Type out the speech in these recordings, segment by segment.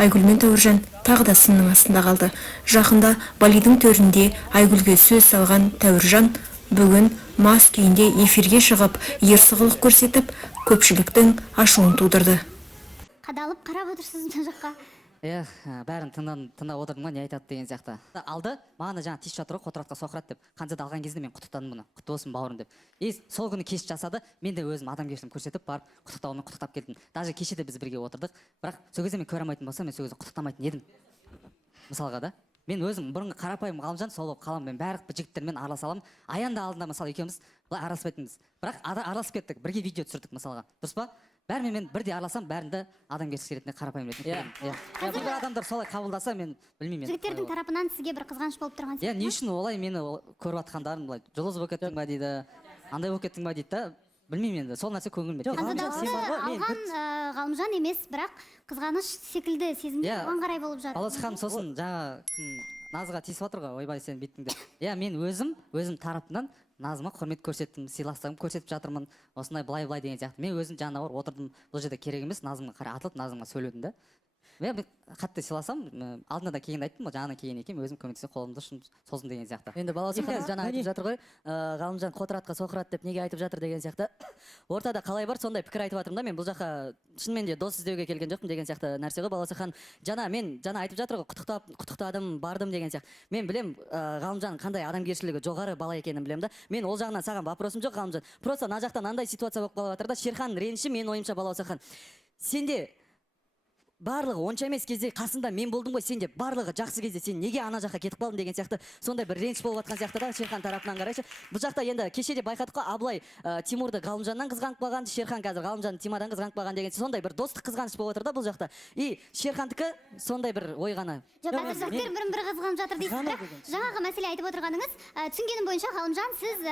Айгүл мен Тәуіржан тағы да сынның астында қалды. Жақында Балидің төрінде Айгүлге сөз салған Тәуіржан бүгін мас күйінде эфирге шығып, ерсығылық көрсетіп, көпшіліктің ашуын тудырды. Қадалып қарап отырсыз мына жаққа. Бәрін тыңдап отырдым ғой, не айтады деген сияқты. Алды, маған жаңа тиісіп жатыр ғой, Қотыратқа Соқырат деп. Қанжарды алған кезде мен құттықтадым бұны. Құтты болсын бауырым деп. Сол күні кеш жасады, мен де өзім адамгершілігімді көрсетіп барып құттықтаумен құттықтап келдім. Даже кеше де біз бірге отырдық. Бірақ сол кезде мен көре алмайтын болсам, мен сол кезде құттықтамайтын едім. Мысалға да. Мен өзім бұрынғы қарапайым Ғалымжан сол болып қаламын. Мен барлық жігіттермен араласа аламын. Аянда алдында мысалы екеуміз былай араласпайтынбыз. Бірақ араласып кеттік, бірге видео түсірдік мысалға. Дұрыс па? Бәрімен мен бірдей араласам, бәрінде адамгершілік ретінде қарапайым ретінде. Кейбір адамдар солай қабылдаса, мен білмеймін. Жігіттердің тарапынан сізге бір қызғаныш болып тұрған сияқты. Не үшін олай мені көріп жатқандарын былай жұлдыз болып кеттің ба дейді, андай болып кеттің ба дейді да, білмеймін енді. Сол нәрсе көңіліме алған Ғалымжан емес, бірақ қызғаныш секілді сезімдер оған қарай болып жатыр. Баласы ханым сосын жаңа Назға тиісіп жатыр ғой, ойбай сен бүйттің деп. Мен өзім тарапынан Назыма құрмет көрсеттім, сыйластығым көрсетіп жатырмын. Осындай былай деген сияқты. Мен өзім жаңа отырдым, бұл жерде керек емес, Назымға қарай атылып, Назымға сөйледім да. Мен қатты сыйласам, алдында да кейін айттым, жаңа кейін екен, өзім көмектесе қолымды создым деген сияқты. Енді баласы жаңа айтып жатыр ғой, Ғалымжан Қотыратқа Соқырат деп неге айтып жатыр деген сияқты. Ортада қалай бар, сондай пікір айтып жатырмын да, мен бұл жаққа шынымен де дос іздеуге келген жоқпын деген сияқты нәрсе ғой. Баласы хан жаңа айтып жатыр ғой, құттықтадым, бардым деген сияқты. Мен білем Ғалымжан қандай адамгершілігі жоғары бала екенін білем да. Мен ол жағынан саған вопросым жоқ, Ғалымжан. Просто мына жақтан андай ситуация болып қалып жатыр да, Шерхан реніші мен ойымша баласы хан. Сенде барлығы онша емес кезде қасында мен болдым ғой, сенде барлығы жақсы кезде сен неге ана жаққа кетіп қалдың деген сияқты сондай бір реніш болып жатқан сияқты да Шерхан тарапынан қарайшы. Бұл жақта енді кеше де байқадық қой, Абылай Тимурды Ғалымжаннан қызғанып қалған, Шерхан қазір Ғалымжанды Тимадан қызғанып қалған деген сондай бір достық қызғаныш болып отыр да бұл жақта. И Шерхандікі сондай бір ой ғана. Жоқ, қазір жігіттер бірін-бірі қызғанып жатыр дейсіз, бірақ жаңағы мәселе айтып отырғаныңыз, түсінгенім бойынша Ғалымжан сіз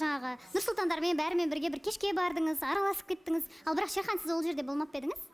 жаңағы Нұрсұлтандармен бәрімен бірге бір кешке бардыңыз, араласып кеттіңіз. Ал бірақ Шерхан сіз ол жерде болмап па едіңіз?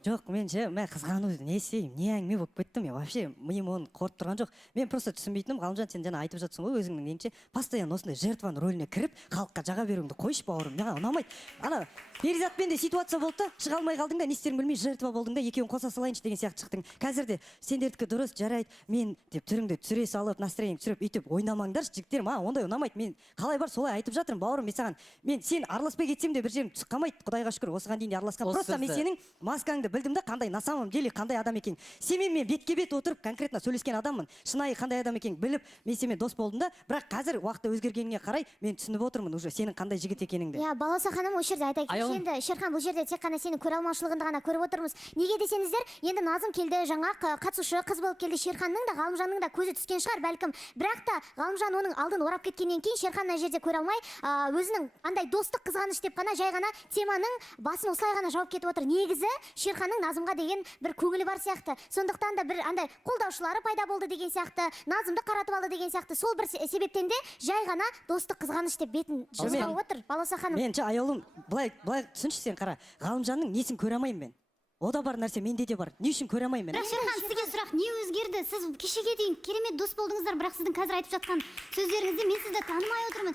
Жоқ, мен қызғану не істеймін, не әңгіме болып кетті, мен вообще миым оны қорып тұрған жоқ. Мен просто түсінбейтінім, Ғалымжан сен жаңа айтып жатсың ғой, өзіңнің неңше постоянно осындай жертваның рөліне кіріп, халыққа жаға беруіңді қойшы бауырым, маған ұнамайды. Ана Перизатпен де ситуация болды да, шыға алмай қалдың да, не істерін білмей жертва болдың да, екеуін қоса салайыншы деген сияқты шықтың. Қазір де сендердікі дұрыс, жарайды, мен деп түріңді түсіре салып, настроение түсіріп, өйтіп ойнамаңдаршы жігіттер, маған ондай ұнамайды. Мен қалай бар солай айтып жатырмын, бауырым, мен саған, мен сен араласпай кетсем де бір жерім қалмайды, Құдайға шүкір, осыған дейін де араласқан. Просто мен сенің маскаңды білдім да, қандай на самом деле қандай адам екен. Сенмен мен бетке-бет отырып конкретно сөйлескен адаммын. Шынайы қандай адам екен біліп, мен сенімен дос болдым да, бірақ қазір уақытта өзгергеніне қарай мен түсініп отырмын уже сенің қандай жігіт екеніңді. Баласа ханым, осы жерде айта кетейін, енді Шерхан бұл жерде тек қана сенің көре алмаушылығыңды ғана көріп отырмыз. Неге десеңіздер, енді Назым келді, жаңа қатысушы қыз болып келді, Шерханның да Ғалымжанның да көзі түскен шығар бәлкім. Бірақ та Ғалымжан оның алдын орап кеткеннен кейін Шерхан мына жерде көре алмай, өзінің андай достық қызғаныш деп қана жай ғана теманың басын осылай ғана жауып кетіп отыр. Негізі Шерханның Назымға деген бір көңілі бар сияқты. Сондықтан да бір андай қолдаушылары пайда болды деген сияқты, Назымды қаратып алды деген сияқты. Сол бір себептен де жай ғана достық қызғаныш деп бетін жауып отыр. Баласа ханым. Мен аяулым, былай түсінші сен қара. Ғалымжанның несін көре алмаймын мен. О да бар нәрсе менде де бар. Не үшін көре алмаймын мен? Бірақ Шерхан, сізге сұрақ, не өзгерді? Сіз кешеге дейін керемет дос болдыңыздар, бірақ сіздің қазір айтып жатқан сөздеріңізде мен сізді танымай отырмын.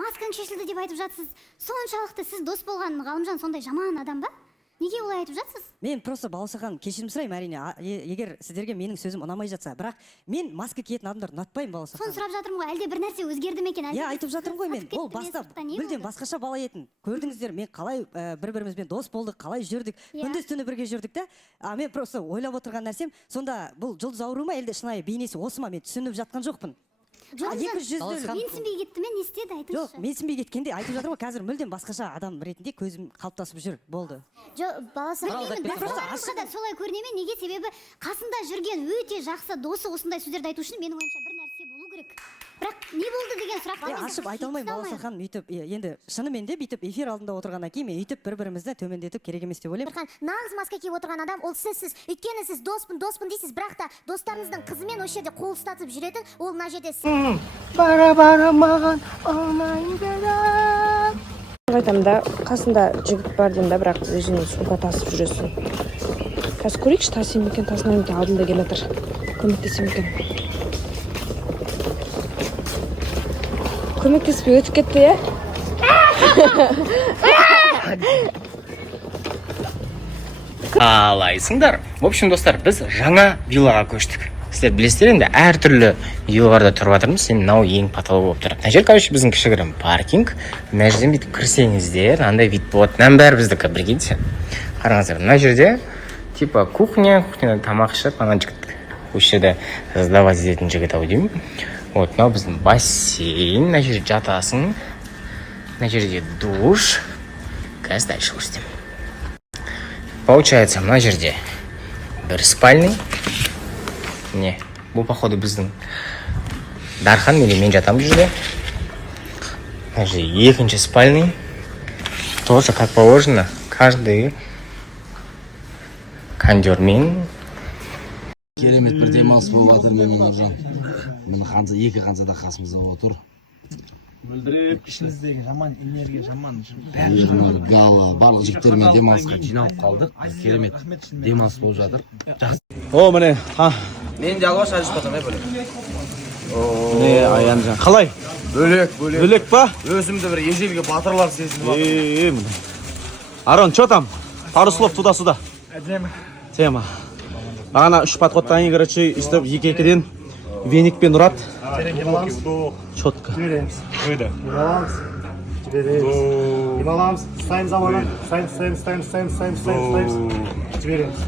Маскаң шешілді деп айтып жатсыз. Соншалықты сіз дос болған Ғалымжан сондай жаман адам ба? Неге олай айтып жатсыз? Мен просто баласахан кешірім сұраймын, әрине, егер сіздерге менің сөзім ұнамай жатса, бірақ мен маска киетін адамдарды ұнатпаймын баласахан. Соны сұрап жатырмын ғой, әлде бір нәрсе өзгерді ме екен? Айтып жатырмын ғой мен. Ол баста мүлдем басқаша бала етін. Көрдіңіздер, мен қалай бір-бірімізбен дос болдық, қалай жүрдік, күндіз-түні бірге жүрдік та. Мен просто ойлап отырған нәрсем, сонда бұл жұлдыз ауру ма, әлде шынайы бейнесі осы ма, мен түсініп жатқан жоқпын. Менсінбей кетті ме, не істеді, айтыңызшы? Жоқ, менсінбей кеткенде айтып жатыр ғой, қазір мүлдем басқаша адам ретінде көзім қалыптасып жүр, болды. Жоқ, баласы, солай көріне ме? Неге? Себебі қасында жүрген өте жақсы досы осындай сөздерді айту үшін менің ойымша бір нәрсе болу керек. Бірақ не болды деген сұрақ бар. Ашып айта алмаймын, баласы ханым, өйтіп, енді шынымен де бүйтіп эфир алдында отырғаннан кейін мен өйтіп бір-бірімізді төмендетіп керек емес деп ойлаймын. Нағыз маска киіп отырған адам ол сізсіз. Өйткені сіз доспын дейсіз, бірақ та достарыңыздың қызымен осы жерде қол ұстатып жүретін, ол мына жерде бара маған алмайды. Айтамда қасында жігіт бар деймін да, бірақ өзіңнің сумка тасып жүресің. Қазір көрейікші, тасимын екен, тасымаймын екен, алдында келе жатыр. Көмектесем екен. Көмектеспей өтіп кетті, е? Қалайсыңдар? В общем, достар, біз жаңа виллаға көштік. Сіздер білесіздер енді әртүрлі виллаларда тұрып жатырмыз. Енді мынау ең потолок болып тұрады. Мына жер, короче, біздің кішігірім паркинг. Мына жерден бүйтіп кірсеңіздер, мынандай вид болады. Мынаның бәрі біздікі, прикиньте. Қараңыздар, мына жерде типа кухняда тамақ ішіп, ана жігіт осы жерде сдавать ететін жігіт ау деймін. Вот, мынау біздің бассейн. Мына жерде жатасың. Мына жерде душ. Қазір дальше көрсетемін. Получается, мына жерде бір спальный. Не, бұл походу біздің Дархан мен жатамын бұл жерде. Мына жерде екінші спальный. Тоже как положено, каждый кондермен. Керемет бір демалыс болып жатыр менің Нұржан. Міне қанша екі қаншада қасымызда отыр. Мөлдіреп ішіміздегі жаман энергия жаман. Гала барлық жігіттермен демалысқа жиналып қалдық. Керемет демалыс болып жатыр. О, міне, Мен де алуаш әліш батам, бөлек. міне Аянжан. Қалай? Бөлек. Бөлек па? Өзімді бір ежелгі батырлар сезініп жатыр. Міне. Арон, что там? Пару слов туда-сюда. Тема. Бағана 3 подходтан кейін, короче, істеп екі-екіден веникпен ұрады. Четко. Демаламыз, ұстаймыз амана, ұстаймыз. Жібереміз.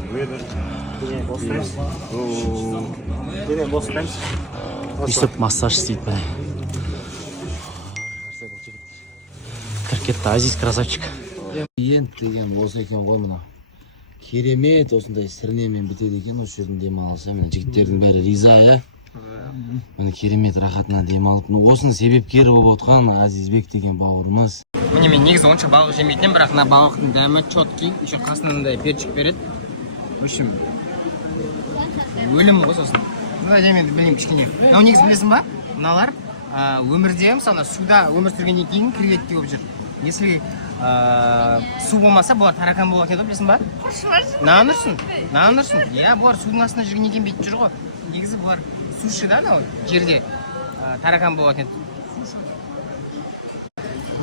Өйстіп массаж істейді бәле. Кіріп кетті, Азиз красавчик. Ент деген осы екен ғой мына. Керемет осындай сірнемен бітеді екен осы жердің демалысы. Міне жігіттердің бәрі риза, иә. Міне керемет рахатына демалып. Осының себепкері болып отқан Азизбек деген бауырымыз. Міне мен негізі онша балық жемейтінмін, бірақ мына балықтың дәмі четкий, еще қасынан перчик береді. В общем, өлім ғой сосын. Мына жемейді, білмеймін кішкене. Мынау негізі білесің ба? Мыналар өмірде мысалы суда өмір сүргеннен кейін креветки болып жүр. Если су болмаса, бұлар таракан болады екен, білесің ба? Нанырсың. Иә, бұлар судың астында жүргеннен кейін бүйтіп жүр ғой. Негізі бұлар суши да, анау жерде таракан болады екен.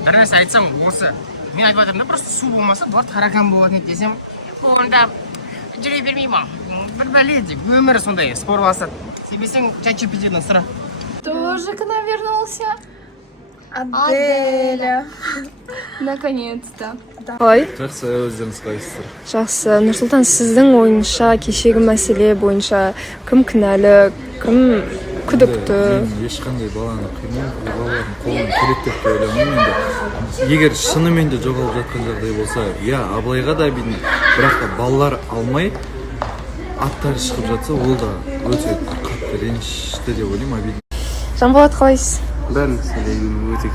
Бір нәрсе айтсам осы. Мен айтып жатырмын да, просто су болмаса, бұлар таракан болады екен десем, онда жүре бермеймін. Бір бәле деп, өмірі сондай спор басады. Себесең, ChatGPT-ден сұра. Тоже к нам вернулся. Аделя. Наконец-то. Ой. Жақсы, өздеріңіз қайсыздар? Жақсы. Нұрсұлтан, сіздің ойыңызша кешегі мәселе бойынша кім кінәлі, кім күдікті? Мен ешқандай баланы қимаймын, балалардың қолын келеді деп ойламаймын енді. Егер шынымен де жоғалып жатқан жағдай болса, иә, Абылайға да бейін, бірақ та балалар алмай аттары шығып жатса, ол да өте қатты ренішті деп ойлаймын. Жанболат, қалайсыз? Бәрін сәлем, өте